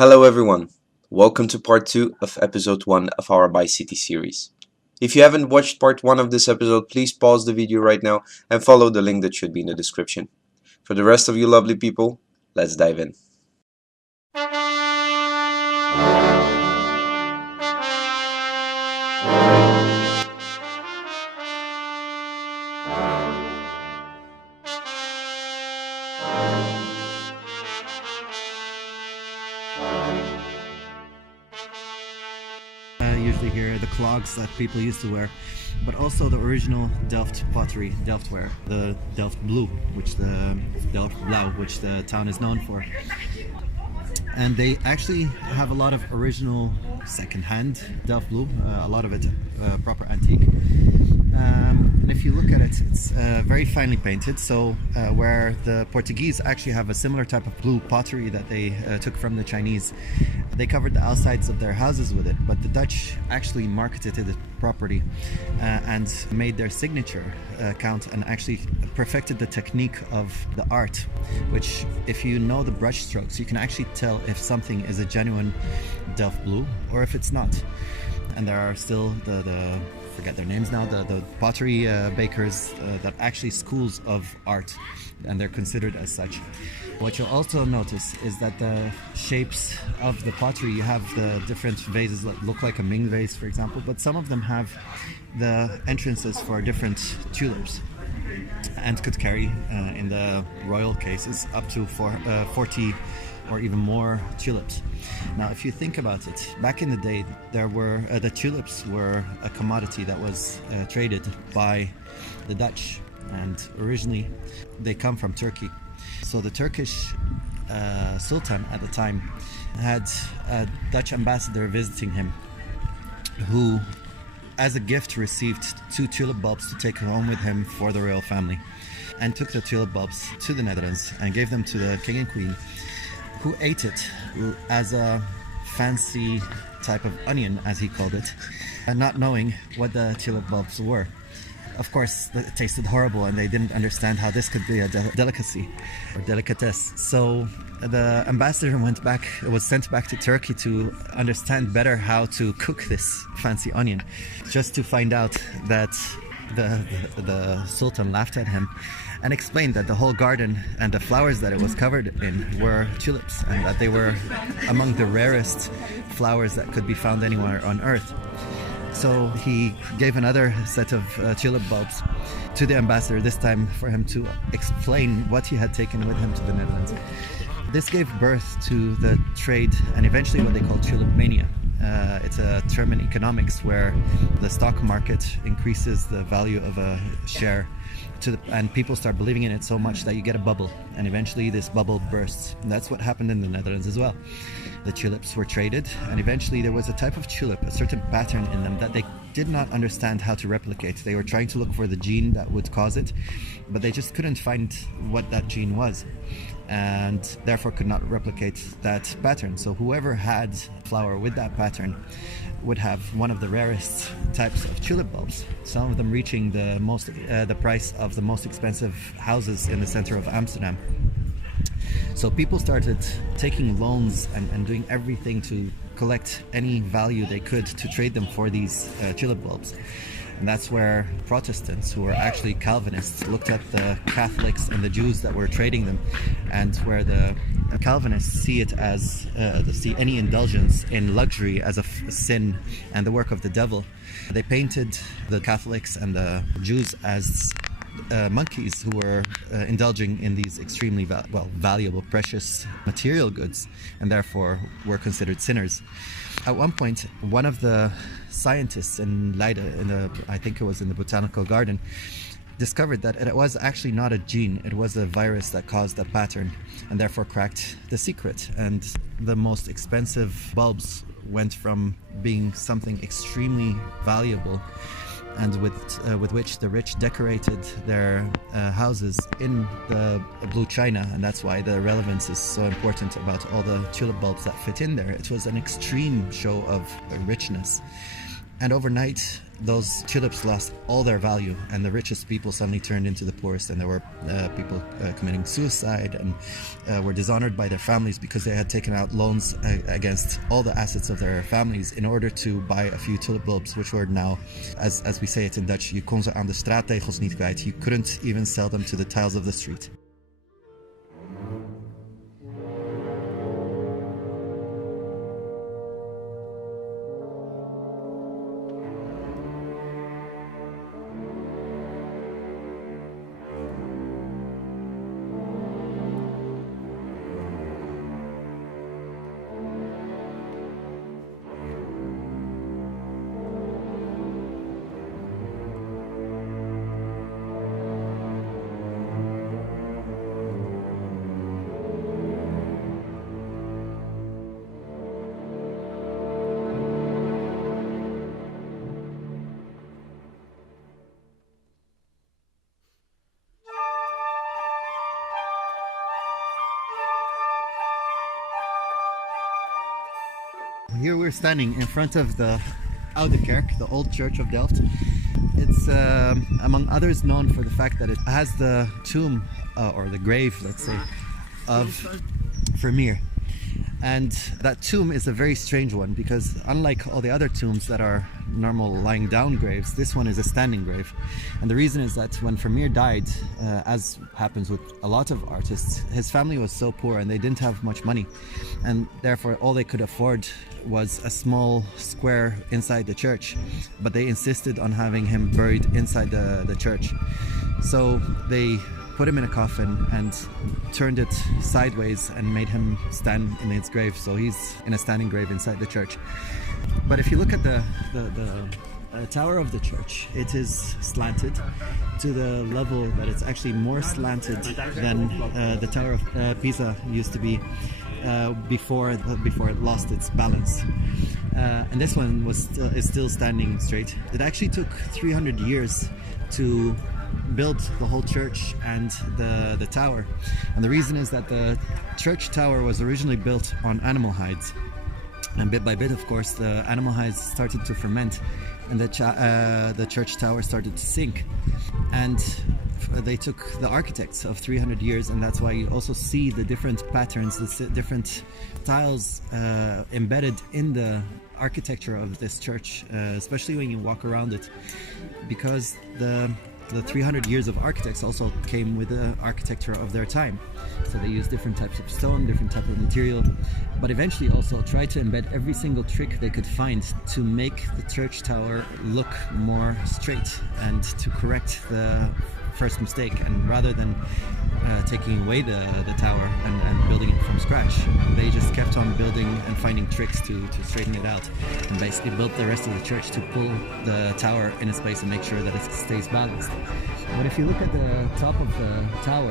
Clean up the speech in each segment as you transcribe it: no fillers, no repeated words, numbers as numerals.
Hello everyone, welcome to part 2 of episode 1 of our By City series. If you haven't watched part 1 of this episode, please pause the video right now and follow the link that should be in the description. For the rest of you lovely people, let's dive in. Usually here the clogs that people used to wear, but also the original Delft pottery, Delftware, the Delft Blue, which the Delft Blue, which the town is known for. And they actually have a lot of original second-hand Delft Blue, a lot of it proper antique. And if you look at it, it's very finely painted. So where the Portuguese actually have a similar type of blue pottery that they took from the Chinese, they covered the outsides of their houses with it. But the Dutch actually marketed it properly and made their signature count, and actually perfected the technique of the art, which if you know the brush strokes, you can actually tell if something is a genuine Delft Blue or if it's not. And there are still the forget their names now, the pottery bakers that actually schools of art, and they're considered as such. What you'll also notice is that the shapes of the pottery, you have the different vases that look like a Ming vase, for example, but some of them have the entrances for different tulips, and could carry, in the royal cases, up to 40 or even more tulips. Now, if you think about it, back in the day, there were the tulips were a commodity that was traded by the Dutch, and originally they come from Turkey. So the Turkish Sultan at the time had a Dutch ambassador visiting him, who, as a gift, received 2 tulip bulbs to take home with him for the royal family, and took the tulip bulbs to the Netherlands and gave them to the king and queen, who ate it as a fancy type of onion, as he called it, and not knowing what the tulip bulbs were. Of course, it tasted horrible, and they didn't understand how this could be a delicacy or delicatesse. So the ambassador was sent back to Turkey to understand better how to cook this fancy onion, just to find out that the Sultan laughed at him and explained that the whole garden and the flowers that it was covered in were tulips, and that they were among the rarest flowers that could be found anywhere on earth. So he gave another set of tulip bulbs to the ambassador, this time for him to explain what he had taken with him to the Netherlands. This gave birth to the trade, and eventually what they call tulip mania. It's a term in economics where the stock market increases the value of a share and people start believing in it so much that you get a bubble, and eventually this bubble bursts. And that's what happened in the Netherlands as well. The tulips were traded, and eventually there was a type of tulip, a certain pattern in them that they did not understand how to replicate. They were trying to look for the gene that would cause it, but they just couldn't find what that gene was, and therefore could not replicate that pattern. So whoever had flower with that pattern would have one of the rarest types of tulip bulbs, some of them reaching the price of the most expensive houses in the center of Amsterdam. So people started taking loans and doing everything to collect any value they could to trade them for these tulip bulbs. And that's where Protestants, who were actually Calvinists, looked at the Catholics and the Jews that were trading them, and where the Calvinists see it as see any indulgence in luxury as a sin and the work of the devil. They painted the Catholics and the Jews as monkeys who were indulging in these extremely valuable, precious material goods, and therefore were considered sinners. At one point, one of the scientists in Leiden, I think it was in the botanical garden, discovered that it was actually not a gene, it was a virus that caused that pattern, and therefore cracked the secret. And the most expensive bulbs went from being something extremely valuable, and with which the rich decorated their houses in the blue china, and that's why the relevance is so important about all the tulip bulbs that fit in there. It was an extreme show of richness, And overnight, those tulips lost all their value, and the richest people suddenly turned into the poorest, and there were people committing suicide and were dishonored by their families because they had taken out loans against all the assets of their families in order to buy a few tulip bulbs, which were now, as we say it in Dutch, je kon ze aan de straattegels niet kwijt. You couldn't even sell them to the tiles of the street. Here we're standing in front of the Oude Kerk, the old church of Delft. It's among others known for the fact that it has the tomb or the grave, let's say, of Vermeer. And that tomb is a very strange one because unlike all the other tombs that are normal lying down graves, this one is a standing grave. And the reason is that when Vermeer died, as happens with a lot of artists, his family was so poor and they didn't have much money. And therefore all they could afford was a small square inside the church. But they insisted on having him buried inside the church. So they put him in a coffin and turned it sideways and made him stand in his grave. So he's in a standing grave inside the church. But if you look at the tower of the church, it is slanted to the level that it's actually more slanted than the Tower of Pisa used to be before it lost its balance. And this one is still standing straight. It actually took 300 years to build the whole church and the tower. And the reason is that the church tower was originally built on animal hides. And bit by bit, of course, the animal hides started to ferment and the church tower started to sink. And they took the architects of 300 years, and that's why you also see the different patterns, the different tiles embedded in the architecture of this church, especially when you walk around it, because the 300 years of architects also came with the architecture of their time. So they used different types of stone, different type of material, but eventually also tried to embed every single trick they could find to make the church tower look more straight and to correct the first mistake. And rather than taking away the tower and building it from scratch, they just kept on building and finding tricks to straighten it out, and basically built the rest of the church to pull the tower in its place and make sure that it stays balanced. But if you look at the top of the tower,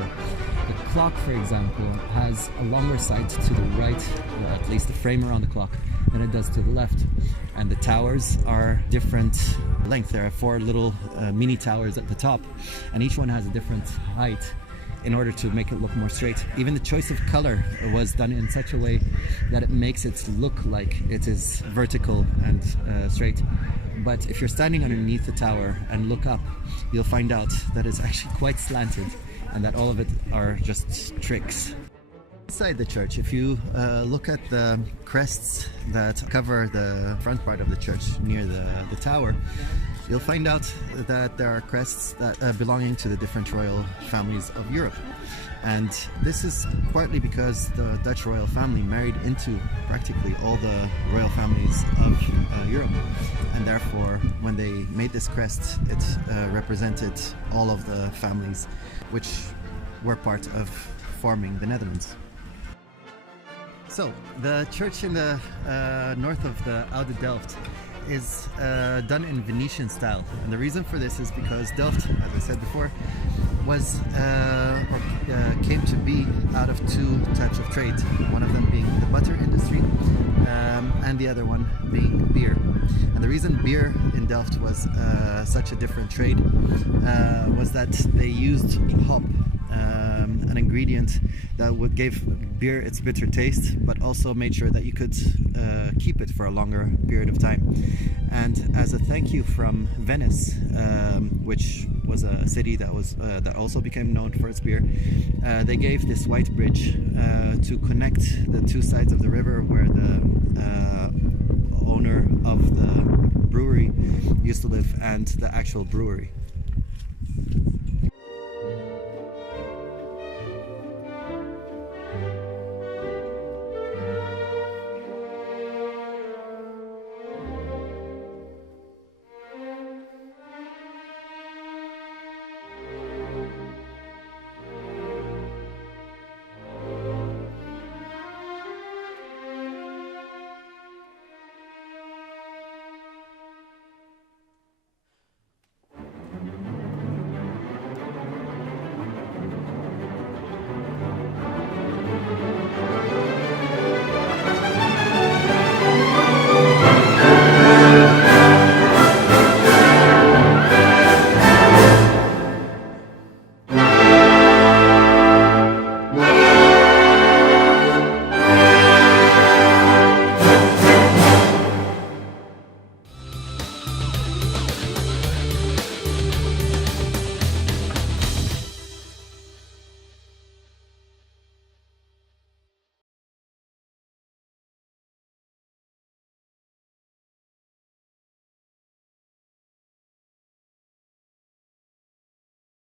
the clock, for example, has a longer side to the right, at least the frame around the clock, than it does to the left. And the towers are different length. There are 4 little mini towers at the top, and each one has a different height in order to make it look more straight. Even the choice of color was done in such a way that it makes it look like it is vertical and straight. But if you're standing underneath the tower and look up, you'll find out that it's actually quite slanted and that all of it are just tricks. Inside the church, if you look at the crests that cover the front part of the church near the tower, you'll find out that there are crests that belonging to the different royal families of Europe. And this is partly because the Dutch royal family married into practically all the royal families of Europe. And therefore, when they made this crest, it represented all of the families which were part of forming the Netherlands. So, the church in the north of the Oude Delft is done in Venetian style, and the reason for this is because Delft, as I said before, was came to be out of 2 types of trade. One of them being the butter industry, and the other one being beer. And the reason beer in Delft was such a different trade was that they used hop an ingredient that would give beer its bitter taste, but also made sure that you could keep it for a longer period of time. And as a thank you from Venice, which was a city that also became known for its beer, they gave this white bridge to connect the two sides of the river where the owner of the brewery used to live and the actual brewery.